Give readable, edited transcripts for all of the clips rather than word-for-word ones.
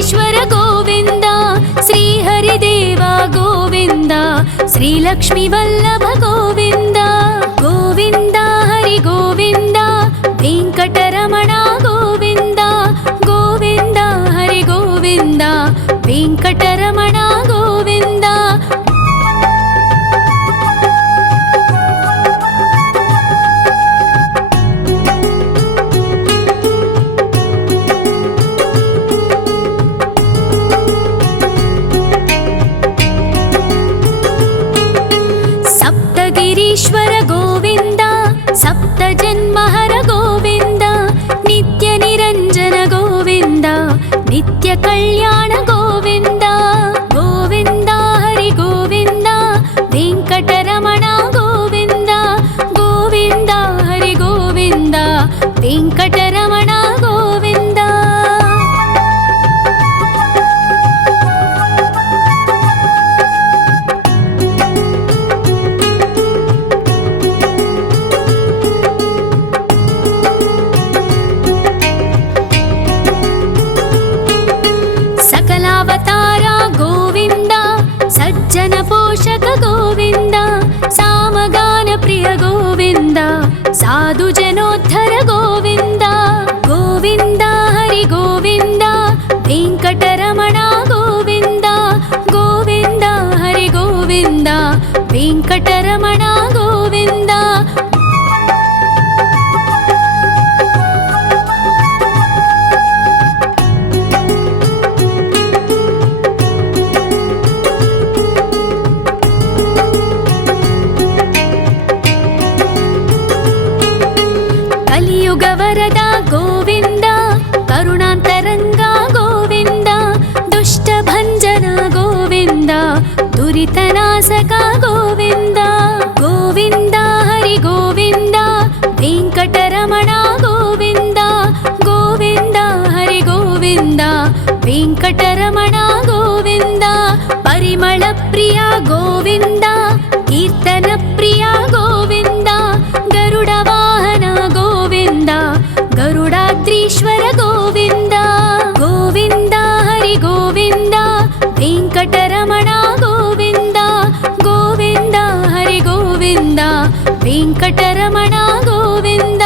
వెంకటేశ్వర గోవింద, శ్రీహరిదేవ గోవింద, శ్రీలక్ష్మీ వల్లభ గోవింద. గోవింద హరి గోవింద, వెంకటరమణ గోవింద. గోవింద హరి గోవింద, వెంకటరమణ గోవింద. సప్తగిరీశ్వర గోవింద, సప్త జన్మహర గోవింద, నిత్య నిరంజన గోవింద, నిత్య కళ్యాణ గోవింద. గోవింద హరి గోవింద, వెంకటరమణ గోవింద. గోవింద హరి గోవింద, వెంకటరమణ గోవింద. సకలావతార గోవింద, సజ్జన పోషక గోవింద, సామగాన ప్రియ గోవింద, సాధు జనోద్ధర గోవింద. గోవింద హరి గోవింద, వెంకటరమణ గోవింద. గోవింద హరి గోవింద, వెంకటరమణ గోవింద. కలియుగ వరద గోవింద, కరుణాంతరంగ గోవింద, దుష్ట భంజన గోవింద, దురితనాశక గోవింద. గోవింద హరి గోవింద, వెంకటరమణ గోవింద. గోవింద హరి గోవింద, వెంకటరమణ గోవింద. పరిమళ ప్రియ గోవింద, కీర్తన ప్రియ గోవింద, గరుడ వాహన గోవింద, గరుడాద్రీశ్వర గోవింద. గోవింద హరి గోవింద, వెంకటరమణ గోవింద. గోవింద హరి గోవింద, వెంకటరమణ గోవింద.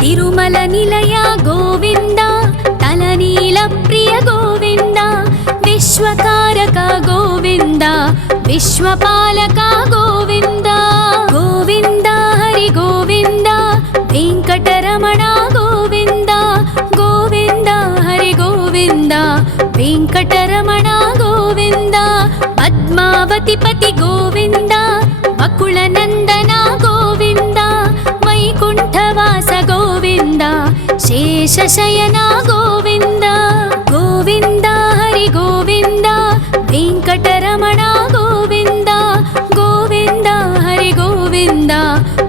తిరుమల నిలయ గోవింద, తలనీల ప్రియ గోవింద, విశ్వకారక గోవింద, విశ్వపాలక గోవింద. గోవింద హరి గోవింద, వెంకటరమణ గోవింద. గోవింద హరి గోవింద, వెంకటరమణ గోవింద. పద్మావతి పతి గోవింద, వకుళ నందన గోవింద, వైకుంఠవాస గోవింద, శేషశయన గోవింద. గోవింద హరి గోవింద, వెంకటరమణ గోవింద. గోవింద హరి గోవింద,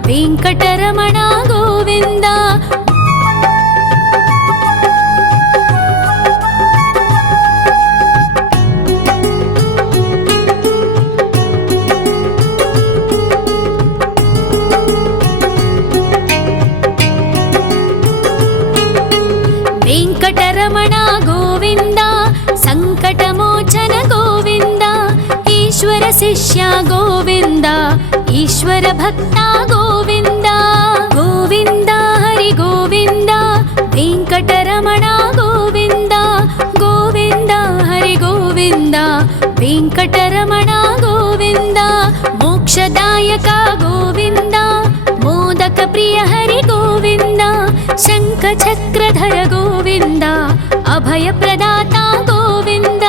వెంకటరమణ గోవింద. వెంకటరమణ గోవింద, సంకటమోచన గోవింద, ఈశ్వర శిష్య గోవింద, ఈశ్వర భక్త గోవింద. గోవింద హరి గోవింద, వెంకటరమణ గోవింద. గోవింద హరి గోవింద, వెంకటరమణ గోవింద. మోక్షదాయక గోవింద, మోదక ప్రియ హరి గోవింద, శంఖ చక్రధర గోవింద, అభయ ప్రదాత గోవింద.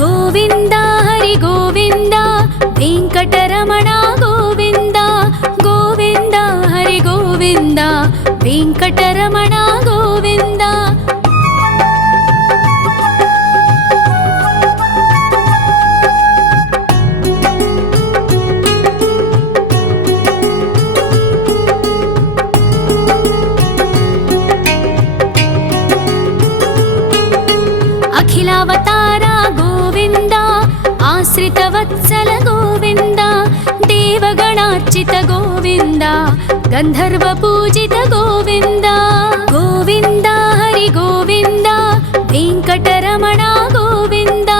గోవింద హరి గోవింద, వెంకటరమణ గోవింద. గోవింద హరి గోవింద, వెంకటరమణ గోవింద. रामाश्रितवत्सल गोविन्द देवगणार्चित गोविन्द गन्धर्वपूजित गोविन्द गोविन्द हरि गोविन्द वेङ्कटरमण गोविन्द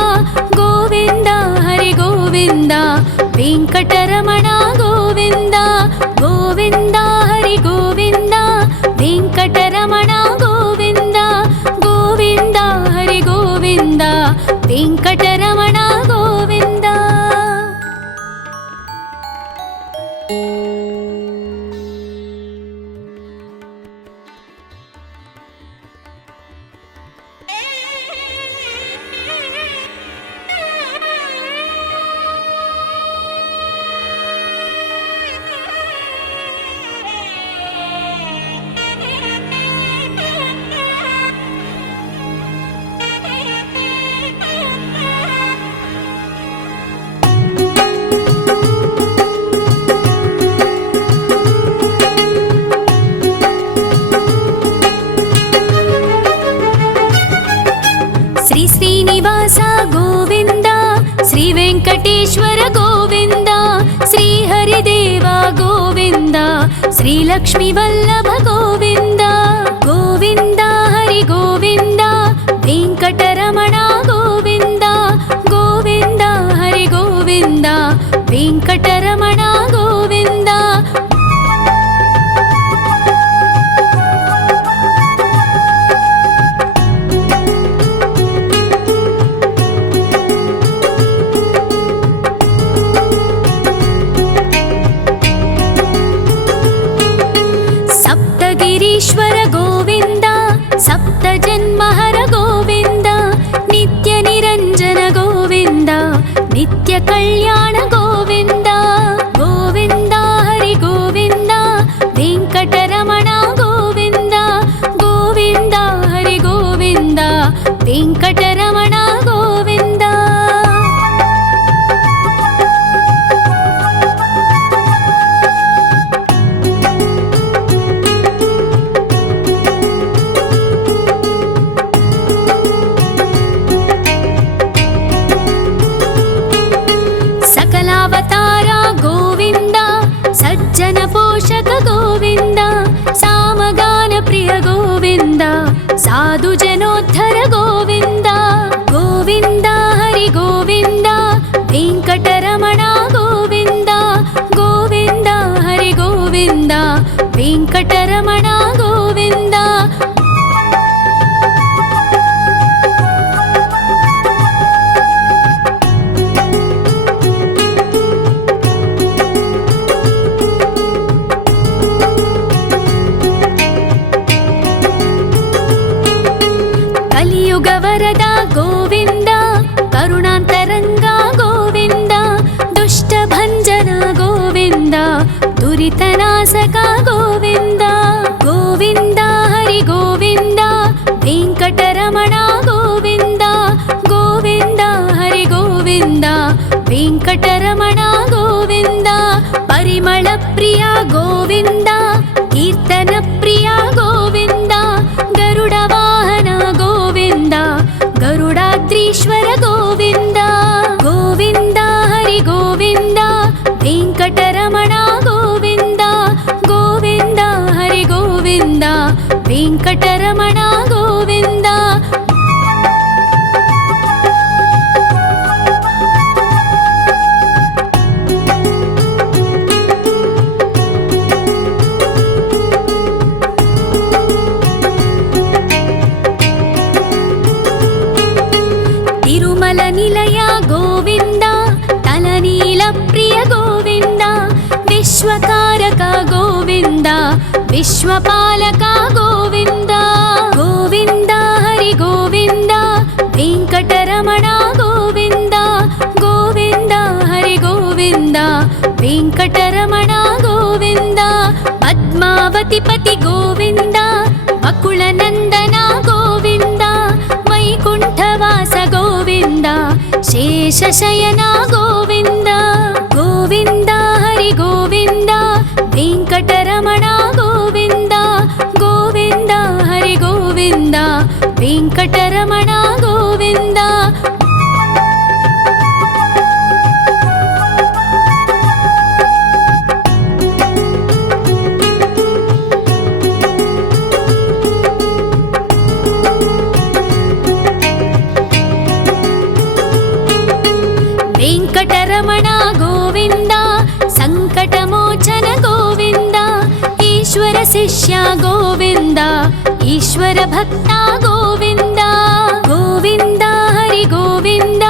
गोविन्द हरि गोविन्द वेङ्कटरमण गोविन्द गोविन्द हरि गोविन्द वेङ्कटरमण गोविन्द गोविन्द हरि गोविन्द वेङ्कटरमण गोविन्द। श्रीनिवास गोविन्द श्री वेङ्कटेश्वर गोविन्द श्री हरिदेव गोविन्द श्री लक्ष्मीवल्लभ गोविन्द गोविन्द हरि गोविन्द वेङ्कटरमण गोविन्द गोविन्द हरि गोविन्द वेङ्कटरमण गोविन्द। गिरीश्वर गोविन्द सप्तजन्महर गोविन्द नित्यनिरञ्जन गोविन्द नित्यकल्याण गोविन्द गोविन्द हरि गोविन्द वेङ्कटरमण गोविन्द गोविन्द हरि गोविन्द वेङ्कटरमण गोविन्द। सकलावतार गोविन्द सज्जन पोषक गोविन्द सामगान प्रिय गोविन्द साधु जनोद्धर गोविन्द गोविन्द हरि गोविन्द वेङ्कटरमण गोविन्द गोविन्द हरि गोविन्द वेङ्कटरमण गोविन्द। कलियुगवरद गोविन्द करुणान्तरङ्ग गोविन्द दुष्टभञ्जन गोविन्द दुरितनाशक गोविन्द गोविन्द हरि गोविन्द वेङ्कटरमण गोविन्द गोविन्द हरि गोविन्द वेङ्कटरमण गोविन्द। परिमल प्रिय गोविन्द कीर्तन प्रिय गोविन्द गरुड वाहन गोविन्द गरुडाद्रीश्वर गोविन्द गोविन्द हरि गोविन्द वेङ्कटरमण गोविन्द गोविन्द हरि गोविन्द वेङ्कटरमण गोविन्द। तिरुमल निलय गोविन्द तलनील प्रिय गोविन्द विश्वकारक गोविन्द विश्वपालक गोविन्द गोविन्द हरि गोविन्द वेङ्कटरमण गोविन्द गोविन्द हरि गोविन्द वेङ्कटरमण गोविन्द। पद्मावतिपति गोविन्द बकुलनन्दन गोविन्द वैकुण्ठवास गोविन्द शेषशयन गोविन्द गोविन्द हरि गोविन्द वेङ्कटरमण गोविन्द गोविन्द हरि गोविन्द वेङ्कटरमण गोविन्द। వెంకటరమణ గోవింద సంకటమోచన గోవింద ఈశ్వర శిష్య గోవింద ఈశ్వర భక్త గోవింద గోవింద హరి గోవింద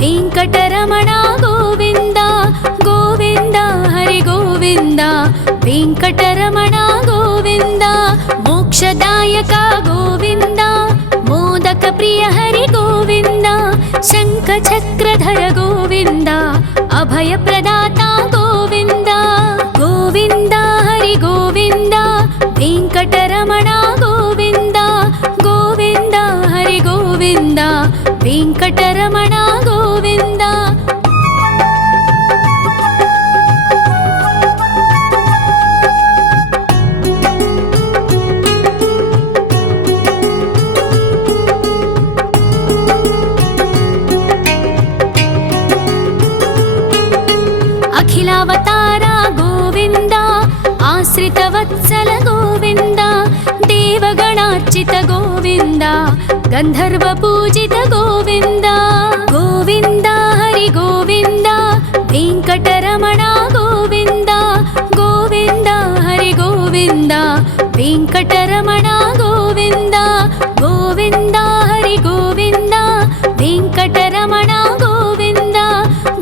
వెంకటరమణ గోవింద గోవింద హరి గోవింద వెంకటరమణ గోవింద మోక్షదాయక గోవింద మోదక ప్రియ హరి గోవింద శంఖ చక్రధర గోవింద అభయ ప్రదాత గోవింద గోవింద హరి గోవింద వెంకటరమణ గోవింద గోవింద హరి గోవింద వెంకటరమణ గోవింద అఖిలావతార గోవింద ఆశ్రితవత్సల గోవింద దేవగణార్చిత గోవింద గంధర్వ పూజిత గోవింద గోవింద హరి గోవింద వెంకటరమణ గోవింద గోవింద హరి గోవింద వెంకటరమణ గోవింద గోవింద హరి గోవింద వెంకటరమణ గోవింద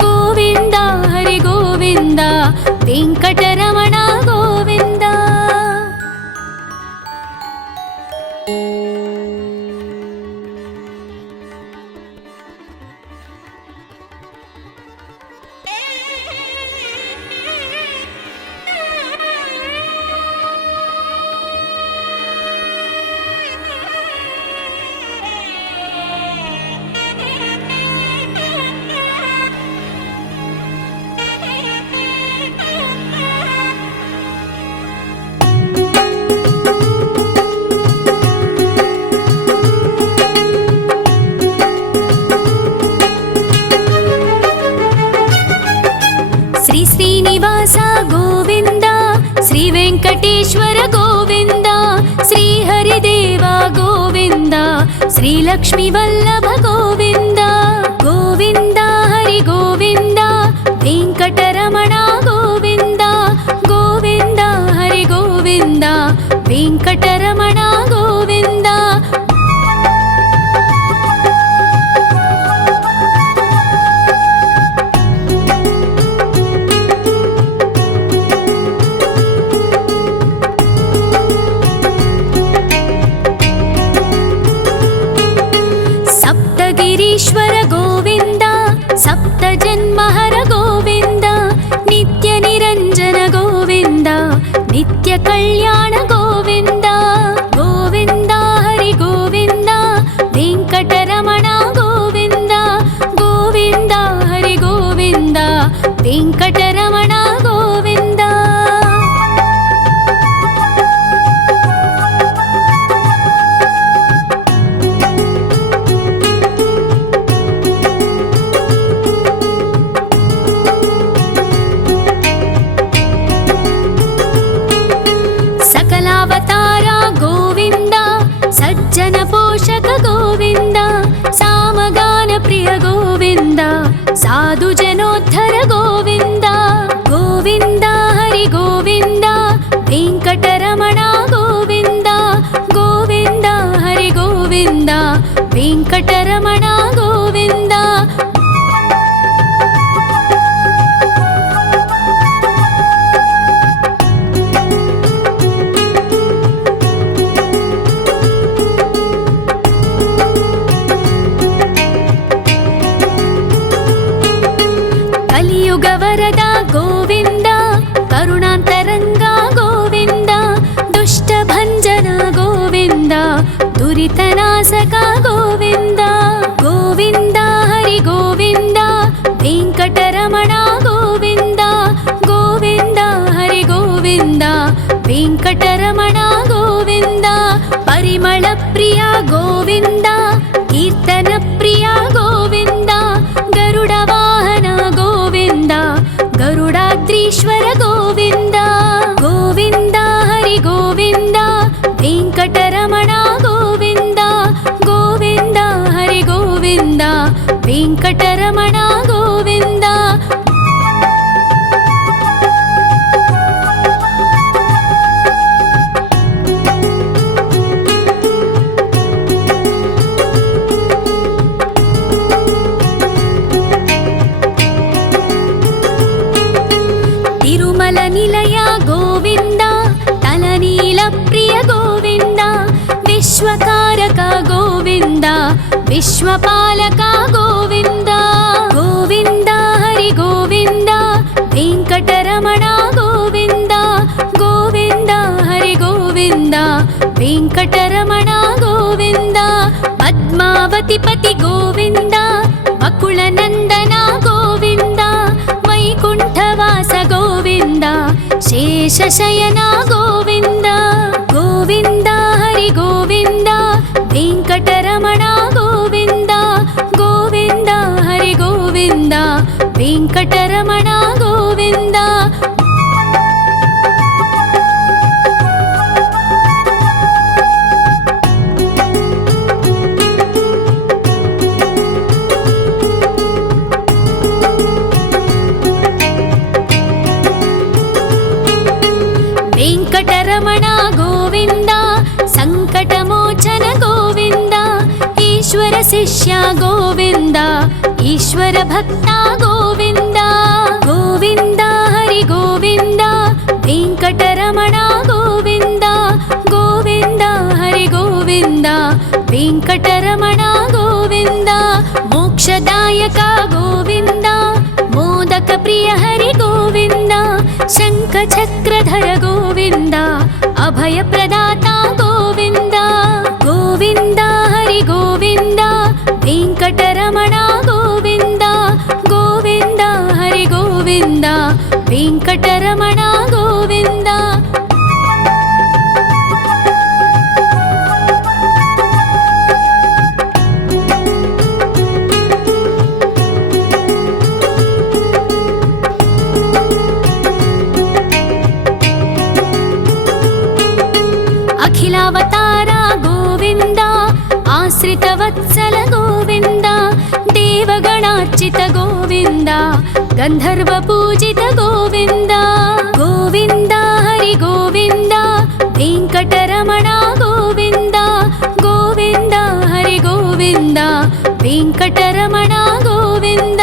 గోవింద హరి గోవింద వెంకటరమణ గోవింద శ్రీ శ్రీనివాస గోవింద శ్రీ వెంకటేశ్వర గోవింద శ్రీ హరిదేవ గోవింద శ్రీ లక్ష్మీ వల్లభ గోవింద గోవింద హరి గోవింద వెంకటరమణ గోవింద గోవింద హరి గోవింద వెంకటరమణ గోవింద సప్తగిరీశ్వర గోవింద సప్త జన్మహర గోవింద నిత్య నిరంజన గోవింద నిత్య కళ్యాణ గోవింద గోవింద హరి గోవింద వెంకటరమణ గోవింద గోవింద హరి గోవింద వెంకటరమణ గోవింద సకలావతార గోవింద సజ్జన పోషక గోవింద సామగాన ప్రియ గోవింద సాధు జనోద్ధర గోవింద గోవింద హరి గోవింద వెంకటరమణ గోవింద గోవింద హరి గోవింద వెంకటరమణ గోవింద కలియుగ వరద గోవింద కరుణాంతరంగ గోవింద దుష్ట భంజన గోవింద దురితనాశక గోవింద గోవింద హరి గోవింద వెంకటరమణ గోవింద గోవింద హరి గోవింద వెంకటరమణ గోవింద పరిమళ ప్రియ గోవింద కీర్తన ప్రియ గోవింద గరుడ వాహన గోవింద గరుడాద్రీశ్వర గోవింద గోవింద హరి గోవింద వెంకటరమణ గోవింద గోవింద హరి గోవింద विश्वकारक गोविन्द विश्वपालक गोविन्द गोविन्द हरि गोविन्द वेङ्कटरमण गोविन्द गोविन्द हरि गोविन्द वेङ्कटरमण गोविन्द पद्मावतिपति गोविन्द बकुलनन्दन गोविन्द वैकुण्ठवास गोविन्द शेषशयन गोविन्द गोविन्द हरि गोविन्द वेङ्कटरमण गोविन्द गोविन्द हरि गोविन्द वेङ्कटरमण गोविन्द वेङ्कटरमण गोविन्द सङ्कटमोचन गोविन्द ईश्वर शिष्य गोविन्द ईश्वर भक्त गोविन्द गोविन्द हरि गोविन्द वेङ्कटरमण गोविन्द गोविन्द हरि गोविन्द वेङ्कटरमण गोविन्द मोक्षदायक गोविन्द मोदक प्रिय हरि गोविन्द शङ्खचक्रधर गोविन्द अभयप्रदाता गोविन्द गोविन्द हरि गोविन्द वेङ्कटरमण गोविन्द गोविन्द हरि गोविन्द वेङ्कटरमण गोविन्द अखिलावतार गोविन्द आश्रितवत्सल गोविन्द देवगणार्चित गोविन्द गन्धर्वपूजित गोविन्द गोविन्द हरि गोविन्द वेङ्कटरमण गोविन्द गोविन्द हरि गोविन्द वेङ्कटरमण गोविन्द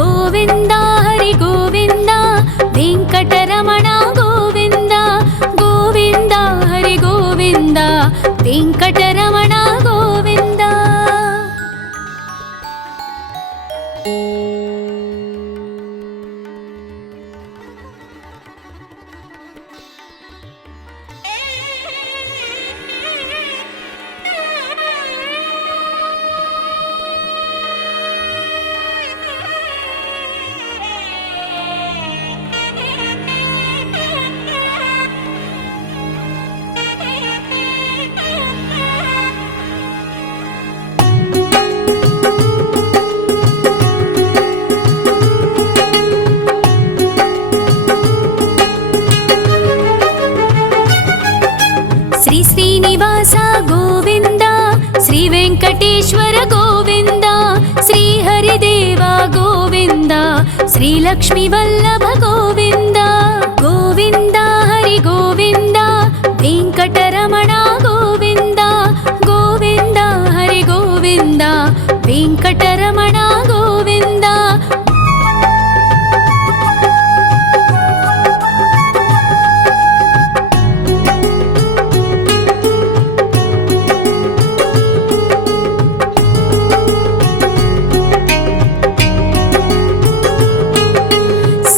गोविन्द हरि गोविन्द वेङ्कटरमण गोविन्द गोविन्द हरि गोविन्द वेङ्कटरमण गोविन्द श्री श्रीनिवास गोविन्द श्री वेङ्कटेश्वर गोविन्द श्री हरिदेव गोविन्द श्री लक्ष्मीवल्लभ गोविन्द गोविन्द हरि गोविन्द वेङ्कटरमण गोविन्द गोविन्द हरि गोविन्द वेङ्कटरमण गोविन्द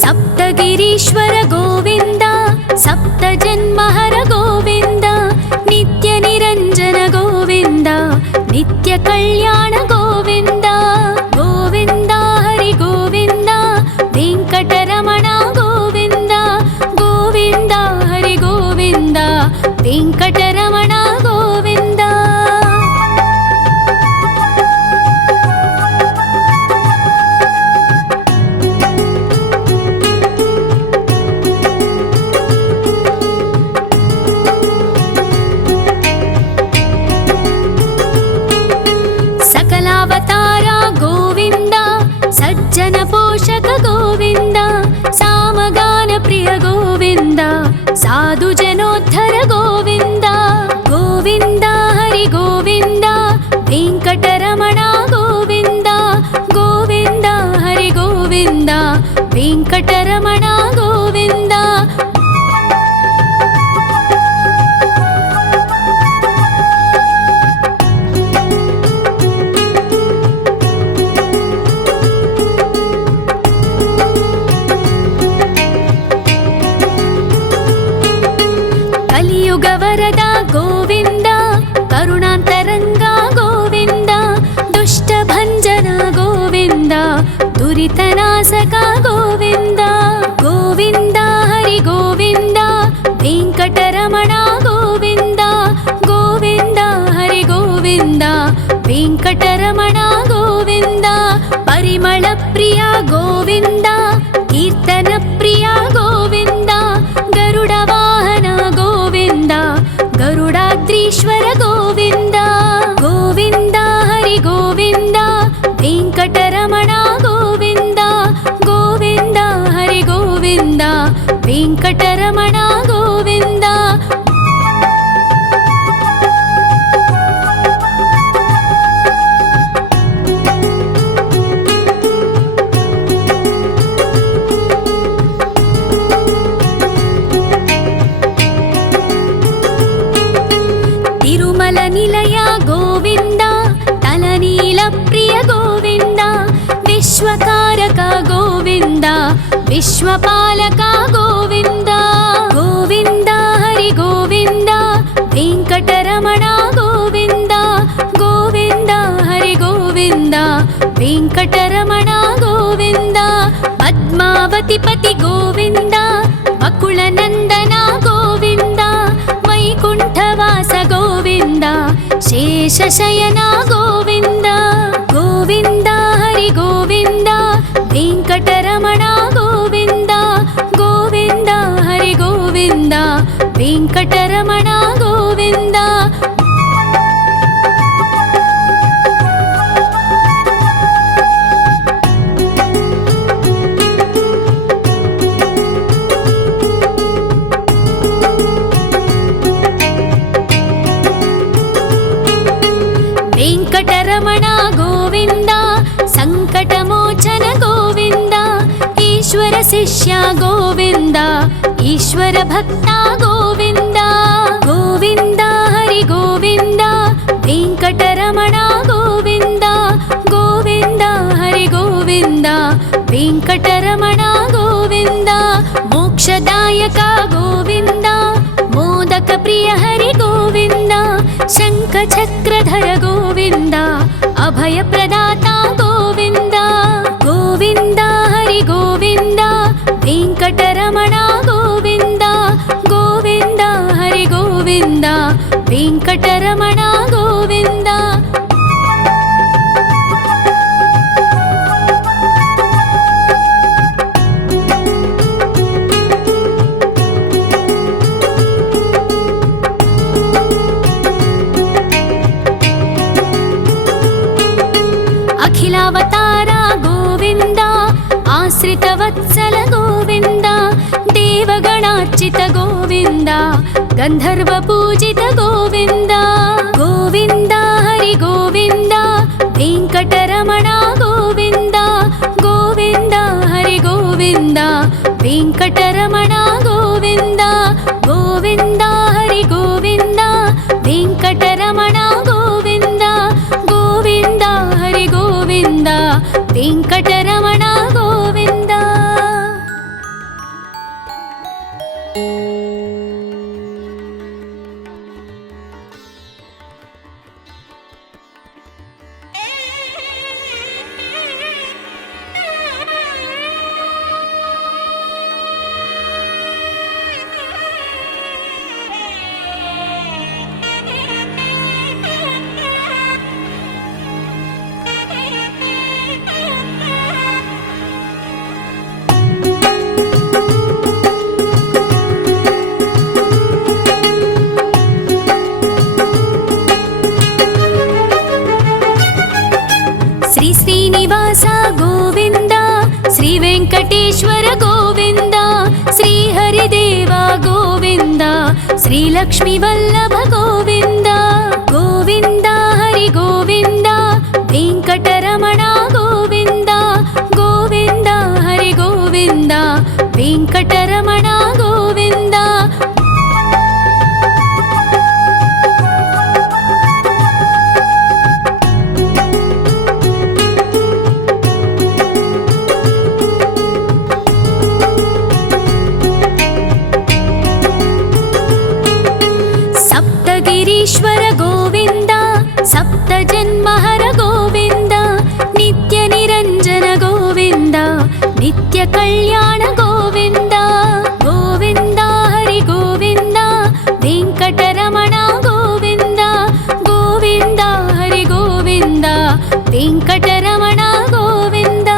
सप्तगिरीश्वर गोविन्द सप्तजन्महर गोविन्द नित्यनिरञ्जन गोविन्द नित्यकल्याण गोविन्द गोविन्द हरि गोविन्द वेङ्कटरमण गोविन्द गोविन्द हरि गोविन्द वेङ्कटरमण गोविन्द सकलावतार गोविन्द सज्जन पोषक गोविन्द सामगान प्रिय गोविन्द साधु जनोद्धर गोविन्द गोविन्द हरि गोविन्द वेङ्कटरमण गोविन्द गोविन्द हरि गोविन्द वेङ्कटरमण गोविन्द विश्वकारक गोविन्द विश्वपालक गोविन्द गोविन्द हरि गोविन्द वेङ्कटरमण गोविन्द गोविन्द हरि गोविन्द वेङ्कटरमण गोविन्द पद्मावतिपति गोविन्द वकुलनन्दन गोविन्द वैकुण्ठवास गोविन्द शेषशयन गोविन्द गोविन्द हरि गोविन्द वेङ्कटरमण गोविन्द गोविन्द हरि गोविन्द वेङ्कटरमण गोविन्द वेङ्कटरमण गोविन्द सङ्कटमोचन गोविन्द ईश्वर शिष्य गोविन्द ईश्वर भक्त गोविन्द गोविन्द हरि गोविन्द वेङ्कटरमण गोविन्द गोविन्द हरि गोविन्द वेङ्कटरमण गोविन्द मोक्षदायक गोविन्द मोदक प्रिय हरि गोविन्द शङ्खचक्रधर गोविन्द अभयप्रदाता गोविन्द गोविन्द हरि गोविन्द वेङ्कटरमण गोविन्द गोविन्द हरि गोविन्द वेङ्कटरमण गोविन्द अखिलावतार गोविन्द आश्रितवत्सल गोविन्द देवगणार्चित गोविन्द गन्धर्वपूजित गोविन्द गोविन्द हरि गोविन्द वेङ्कटरमण गोविन्द गोविन्द हरि गोविन्द वेङ्कटरमण गोविन्द गोविन्द हरि गोविन्द वेङ्कटरमण गोविन्द गोविन्द हरि गोविन्द वेङ्कटरमण गोविन्द श्री श्रीनिवास गोविन्द श्री वेङ्कटेश्वर गोविन्द श्री हरिदेव गोविन्द श्री लक्ष्मीवल्लभ गोविन्द गोविन्द हरि गोविन्द वेङ्कटरमण गोविन्द गोविन्द हरि गोविन्द वेङ्कटरमण गोविन्द सप्तगिरीश्वर गोविन्द सप्तजन्महर गोविन्द नित्यनिरञ्जन गोविन्द नित्यकल्याण गोविन्द गोविन्द हरि गोविन्द वेङ्कटरमण गोविन्द गोविन्द हरि गोविन्द वेङ्कटरमण गोविन्द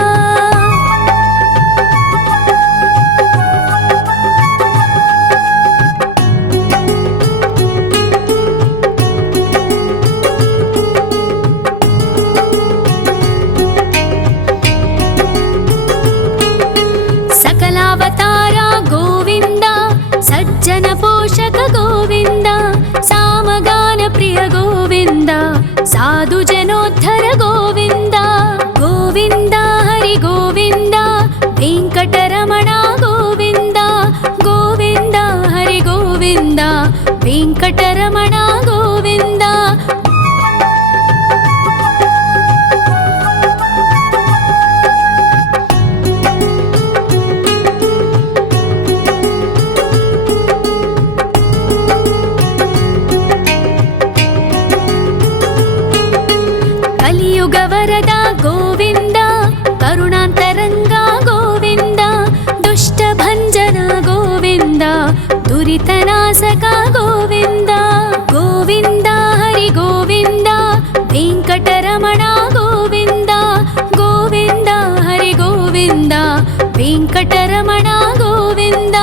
ವೆಂಕಟರಮಣ ಗೋವಿಂದ.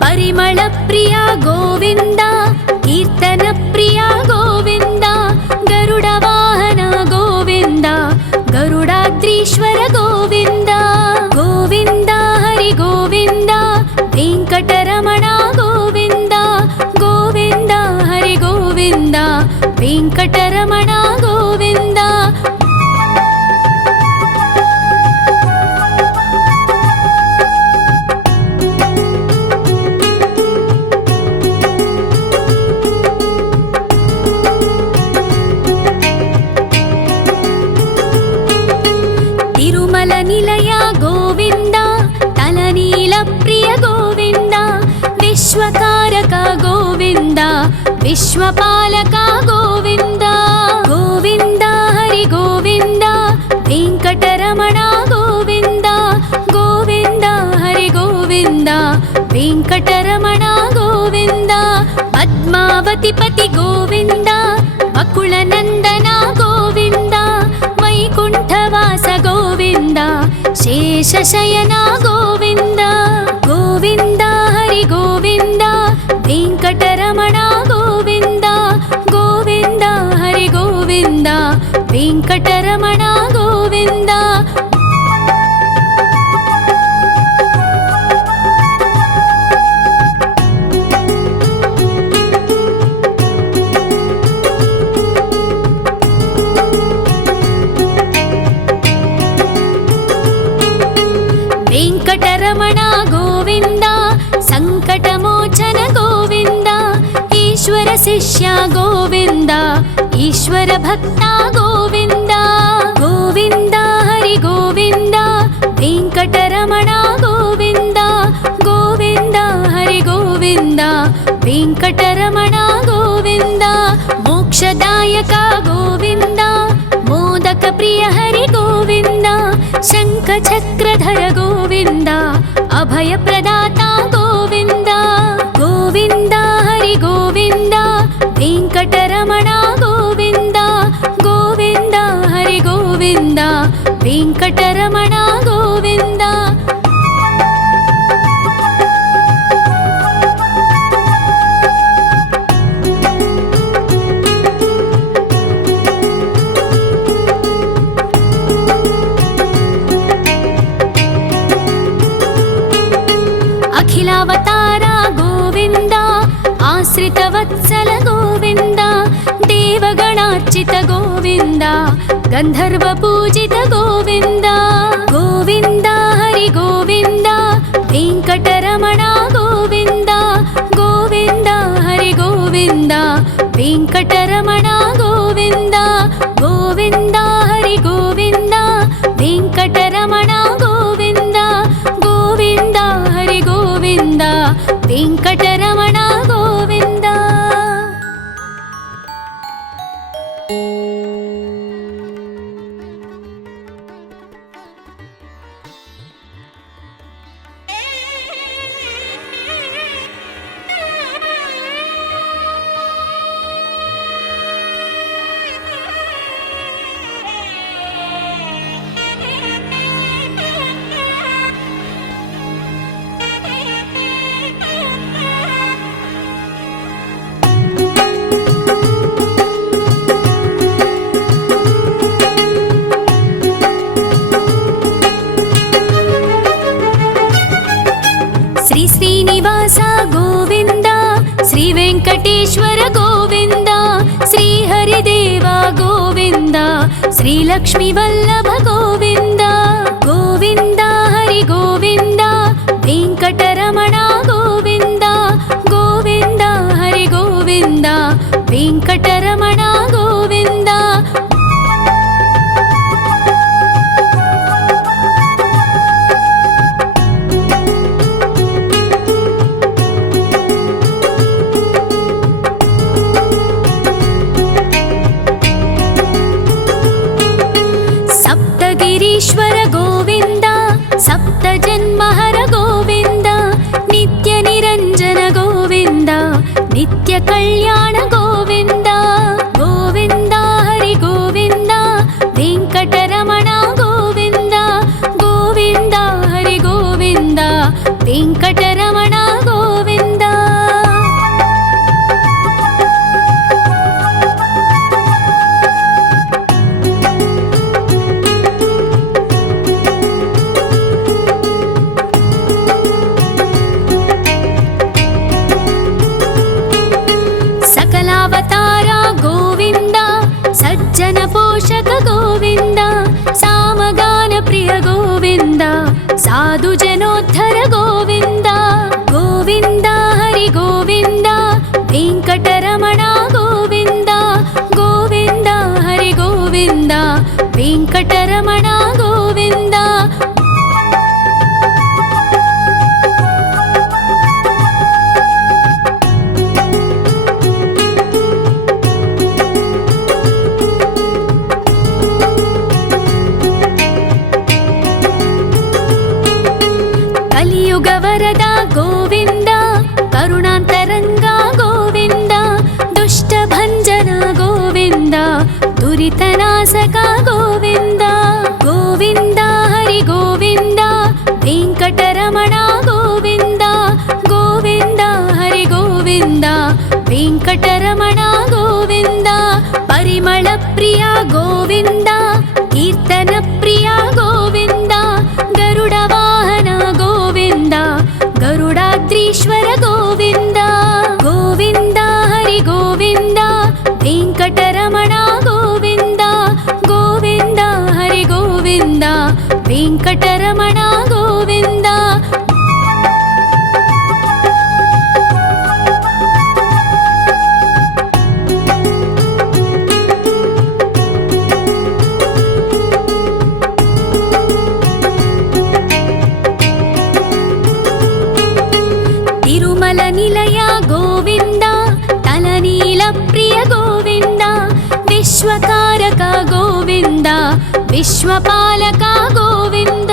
ಪರಿಮಳ ಪ್ರಿಯ ಗೋವಿಂದ, ಕೀರ್ತನ ಪ್ರಿಯ ಗೋವಿಂದ. ಗರುಡ ವಾಹನ ಗೋವಿಂದ, ಗರುಡಾದ್ರೀಶ್ವರ ಗೋವಿಂದ. ಗೋವಿಂದ ಹರಿ ಗೋವಿಂದ, ವೆಂಕಟರಮಣ ಗೋವಿಂದ. ಗೋವಿಂದ ಹರಿ ಗೋವಿಂದ, ವೆಂಕಟರಮಣ ಗೋವಿಂದ. ತಿರುಮಲ ನಿಲಯ ಗೋವಿಂದ, ತಲನೀಲ ಪ್ರಿಯ ಗೋವಿಂದ. ವಿಶ್ವಕಾರಕ ಗೋವಿಂದ, ವಿಶ್ವಪಾಲಕ ಗೋವಿಂದ. ಗೋವಿಂದ ಹರಿ ಗೋವಿಂದ, ವೆಂಕಟರಮಣ ಗೋವಿಂದ. ಗೋವಿಂದ ಹರಿ ಗೋವಿಂದ, ವೆಂಕಟರಮಣ ಗೋವಿಂದ. ಪದ್ಮಾವತಿ ಪತಿ ಗೋವಿಂದ, ಅಕುಳ ನಂದನ ಗೋವಿಂದ. ವೈಕುಂಠವಾಸ ಗೋವಿಂದ, ಶೇಷಶಯನ ಗೋವಿಂದ. ಗೋವಿಂದ ಹರಿ ಗೋವಿಂದ, ವೆಂಕಟರಮಣ ಗೋವಿಂದ. ಗೋವಿಂದ ಹರಿ ಗೋವಿಂದ, ವೆಂಕಟರಮಣ ಗೋವಿಂದ. ವೆಂಕಟರಮಣ ಗೋವಿಂದ, ಸಂಕಟಮೋಚನ ಗೋವಿಂದ. ಈಶ್ವರ ಶಿಷ್ಯ ಗೋವಿಂದ, ಈಶ್ವರ ಭಕ್ತ ಗೋವಿಂದ. ಗೋವಿಂದ ಹರಿ ಗೋವಿಂದ, ವೆಂಕಟರಮಣ ಗೋವಿಂದ. ಗೋವಿಂದ ಹರಿ ಗೋವಿಂದ, ವೆಂಕಟರಮಣ ಗೋವಿಂದ. ಮೋಕ್ಷದಾಯಕ ಗೋವಿಂದ, ಮೋದಕ ಪ್ರಿಯ ಹರಿ ಗೋವಿಂದ. ಶಂಖ ಚಕ್ರಧರ ಗೋವಿಂದ, ಅಭಯ ಪ್ರದಾತ ಗೋವಿಂದ. ಗೋವಿಂದ ಹರಿ ಗೋವಿಂದ, ವೆಂಕಟರಮಣ ಗೋವಿಂದ. ಗೋವಿಂದ ಹರಿ ಗೋವಿಂದ, ವೆಂಕಟರಮಣ ಗೋವಿಂದ. ಅಖಿಲಾವತಾರ ಗೋವಿಂದ, ಆಶ್ರಿತ ವತ್ಸಲ ಗೋವಿಂದ. ದೇವಗಣಾರ್ಚಿತ ಗೋವಿಂದ, ಗಂಧರ್ವ ಪೂಜಿತ ಗೋವಿಂದ. ಗೋವಿಂದ ಹರಿ ಗೋವಿಂದ, ವೆಂಕಟರಮಣ ಗೋವಿಂದ. ಗೋವಿಂದ ಹರಿ ಗೋವಿಂದ, ವೆಂಕಟರಮಣ ಗೋವಿಂದ. ಗೋವಿಂದ ಹರಿ ಗೋವಿಂದ, ವೆಂಕಟರಮಣ ಗೋವಿಂದ. ಗೋವಿಂದ ಹರಿ ಗೋವಿಂದ, ವೆಂಕಟರಮಣ ಗೋವಿಂದ. ಶ್ರೀ ಶ್ರೀನಿವಾಸ ಗೋವಿಂದ, ಶ್ರೀ ವೆಂಕಟೇಶ್ವರ ಗೋವಿಂದ. ಶ್ರೀ ಹರಿದೇವ ಗೋವಿಂದ, ಶ್ರೀ ಲಕ್ಷ್ಮೀ ವಲ್ಲಭ ಗೋವಿಂದ. ಗೋವಿಂದ ಹರಿ ಗೋವಿಂದ, ವೆಂಕಟರಮಣ ಗೋವಿಂದ. ಗೋವಿಂದ ಹರಿ ಗೋವಿಂದ, ವೆಂಕಟರಮಣ ಗೋವಿಂದ. కలియుగ వరద గోవింద, కరుణాంతరంగ గోవింద, దుష్ట భంజన గోవింద, దురితనాశక గోవింద. గోవింద హరి గోవింద, వెంకటరమణ గోవింద, గోవింద హరి గోవింద, వెంకటరమణ గోవింద. పరిమళ ప్రియ గోవింద, కీర్తన ప్రియ గోవింద, గరుడ వాహన గోవింద, గరుడాద్రీశ్వర గోవింద. గోవింద హరి గోవింద, వెంకటరమణ గోవింద, గోవింద హరి గోవింద, వెంకటరమణ గోవింద. తిరుమల నిలయ గోవింద, తలనీల ప్రియ గోవింద, విశ్వకారక గోవింద, విశ్వపాలక గోవింద.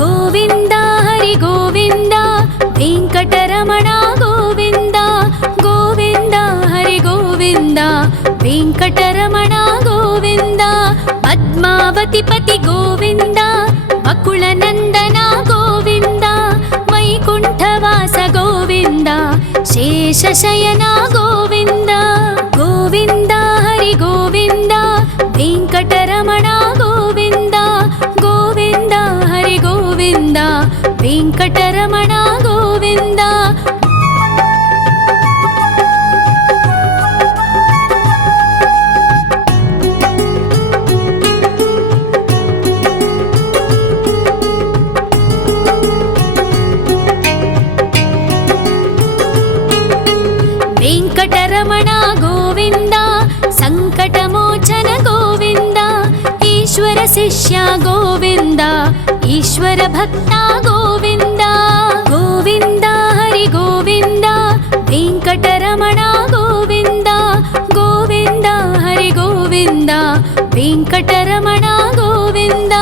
గోవింద హరి గోవింద, వెంకటరమణ గోవింద, గోవింద హరి గోవింద, వెంకటరమణ గోవింద. పద్మావతి పతి గోవింద, బకుళ నందన గోవింద, వైకుంఠవాస గోవింద, శేషశయన గోవింద. గోవింద హరి గోవింద, వెంకటరమణ గోవింద, గోవింద హరి గోవింద, వెంకటరమణ గోవింద. వెంకటరమణ గోవింద, సంకటమోచన గోవింద, ఈశ్వర శిష్య గోవింద, ఈశ్వర భక్త గోవింద. గోవింద హరి గోవింద, వెంకటరమణ గోవింద, గోవింద హరి గోవింద, వెంకటరమణ గోవింద.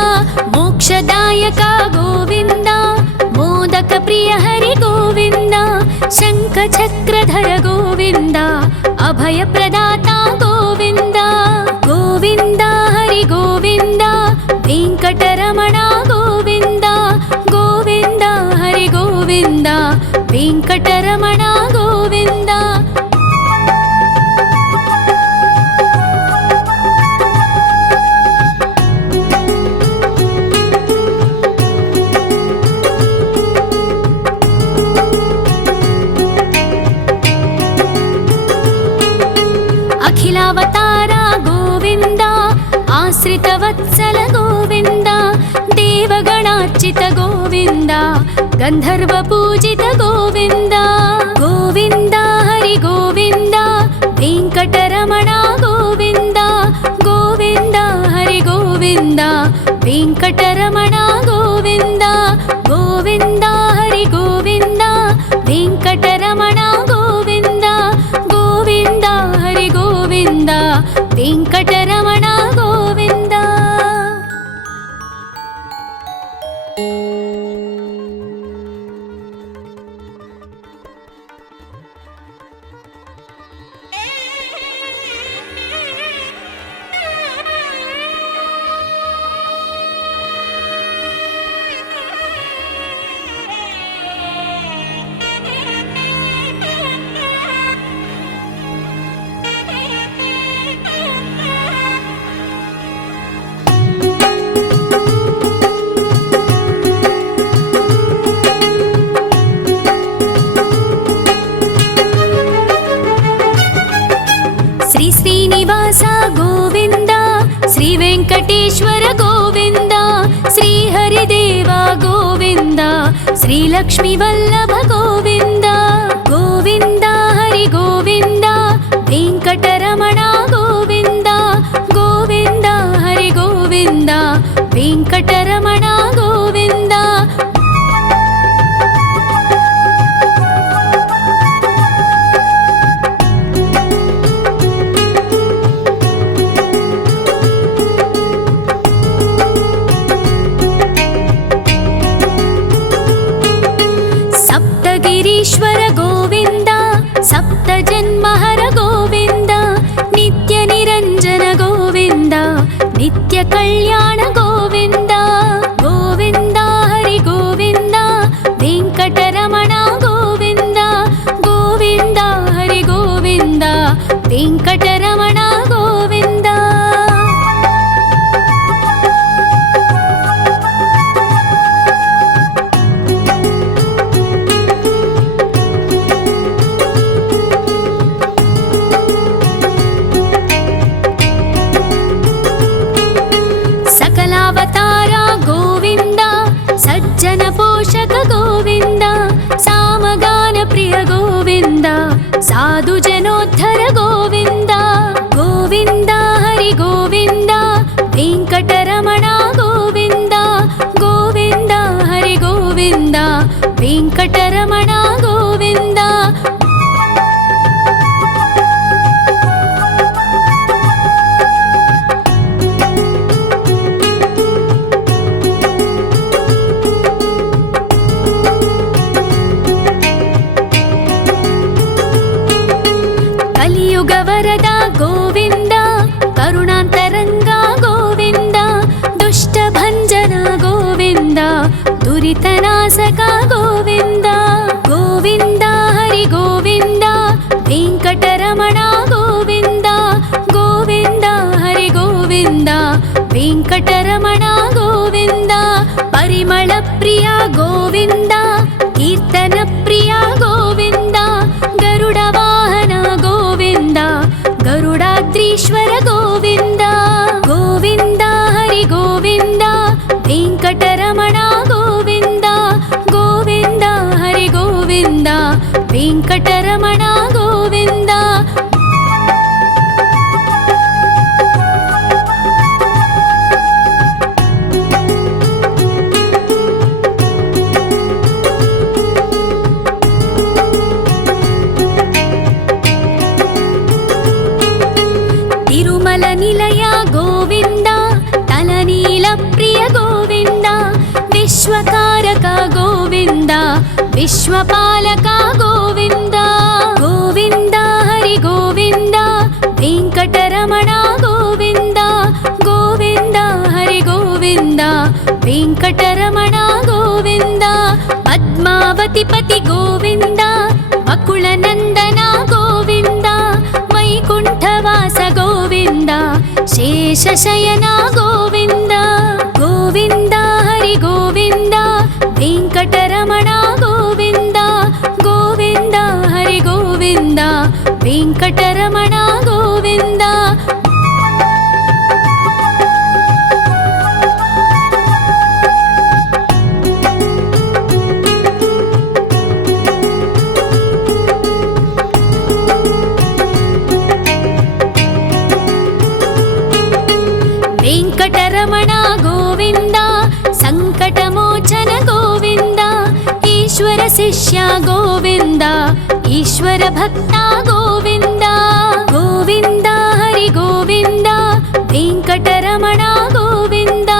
మోక్షదాయక గోవింద, మోదక ప్రియ హరి గోవింద, శంఖ చక్రధర గోవింద, అభయ ప్రదాత గోవింద. గోవింద హరి గోవింద, వెంకటరమణ గోవింద, గోవింద హరి గోవింద, వెంకటరమణ గోవింద. అఖిలావతార గోవింద, ఆశ్రిత వత్సల గోవింద, దేవగణార్చిత గోవింద, గంధర్వ పూజిత గోవింద. గోవింద హరి గోవింద, వెంకటరమణ గోవింద, గోవింద హరి గోవింద, వెంకటరమణ గోవింద. గోవింద హరి గోవింద, వెంకటరమణ గోవింద, గోవింద హరి గోవింద, వెంకటరమణ గోవింద. శ్రీనివాస గోవింద, శ్రీ వెంకటేశ్వర గోవింద, శ్రీ హరిదేవ గోవింద, శ్రీ లక్ష్మీ వల్లభ గోవింద. గోవింద హరి గోవింద, వెంకటరమణ గోవింద, గోవింద హరి గోవింద, వెంకటరమణ గోవింద. सप्तजन्महर गोविन्द नित्य निरञ्जन गोविन्द नित्य कल्याण गोविन्द गोविन्द हरि गोविन्द वेङ्कटरमण गोविन्द गोविन्द हरि गोविन्द वेङ्कटरमण गोविन्द सकलावतारा गोविन्द सज्जन पोषक गोविन्द सामगान प्रिय गोविन्द साधु जनोद्धर गोविन्द गोविन्द हरि गोविन्द वेङ्कटरमण गोविन्द गोविन्द हरि गोविन्द वेङ्कटरमण गोविन्द कलियुग वरद गोविन्द करुणान्तरङ्ग गोविन्द दुष्टभञ्जन गोविन्द दुरितनाशक गोविन्द गोविन्द हरि गोविन्द वेङ्कटरमण गोविन्द गोविन्द हरि गोविन्द वेङ्कटरमण गोविन्द परिमल प्रिय गोविन्द कीर्तन प्रिय गोविन्द गरुड वाहन गोविन्द गरुडाद्रीश्वर गोविन्द गोविन्द हरि गोविन्द वेङ्कटरमण गोविन्द गोविन्द हरि गोविन्द वेङ्कटरमण गोविन्द तिरुमल निलय गोविन्द तलनील प्रिय गोविन्द विश्वकारक गोविन्द विश्वपालक गोविन्द गोविन्द हरि गोविन्द वेङ्कटरमण गोविन्द गोविन्द हरि गोविन्द वेङ्कटरमण गोविन्द पद्मावतिपति गोविन्द वकुलनन्दन गोविन्द वैकुण्ठवास गोविन्द शेषशयन गोविन्द गोविन्द हरि गोविन्द वेङ्कटरमण गोविन्द गोविन्द हरि गोविन्द वेङ्कटरमण गोविन्द वेङ्कटरमण गोविन्द सङ्कटमोचन गोविन्द ईश्वर शिष्य गोविन्द ईश्वर भक्त गोविन्द गोविन्द हरि गोविन्द वेङ्कटरमण गोविन्द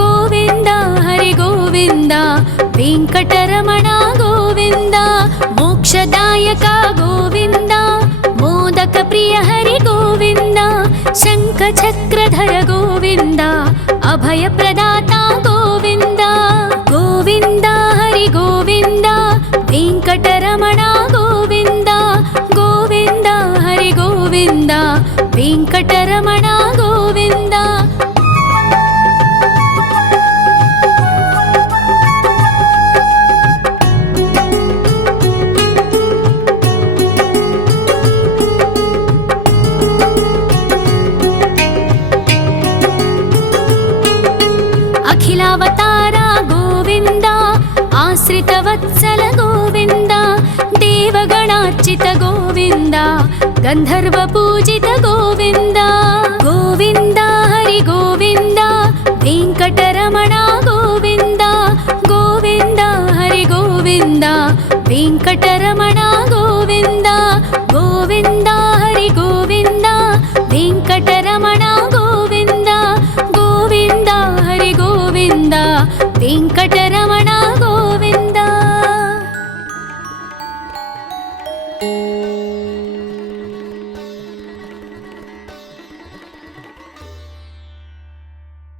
गोविन्द हरि गोविन्द वेङ्कटरमण गोविन्द मोक्षदायक गोविन्द मोदक प्रिय हरि गोविन्द शङ्खचक्रधर गोविन्द अभयप्रदाता गोविन्द गोविन्द हरि गोविन्द वेङ्कटरमण गोविन्द गोविन्द हरि गोविन्द वेङ्कटरमण गोविन्द अखिलावतारा गोविन्द आश्रितवत्सल गोविन्द देवगणार्चित गोविन्द गन्धर्वपूजित गोविन्द गोविन्द हरि गोविन्द वेङ्कटरमण गोविन्द गोविन्द हरि गोविन्द वेङ्कटरमण गोविन्द गोविन्द हरि गोविन्द वेङ्कटरमण गोविन्द गोविन्द हरि गोविन्द वेङ्कटरमण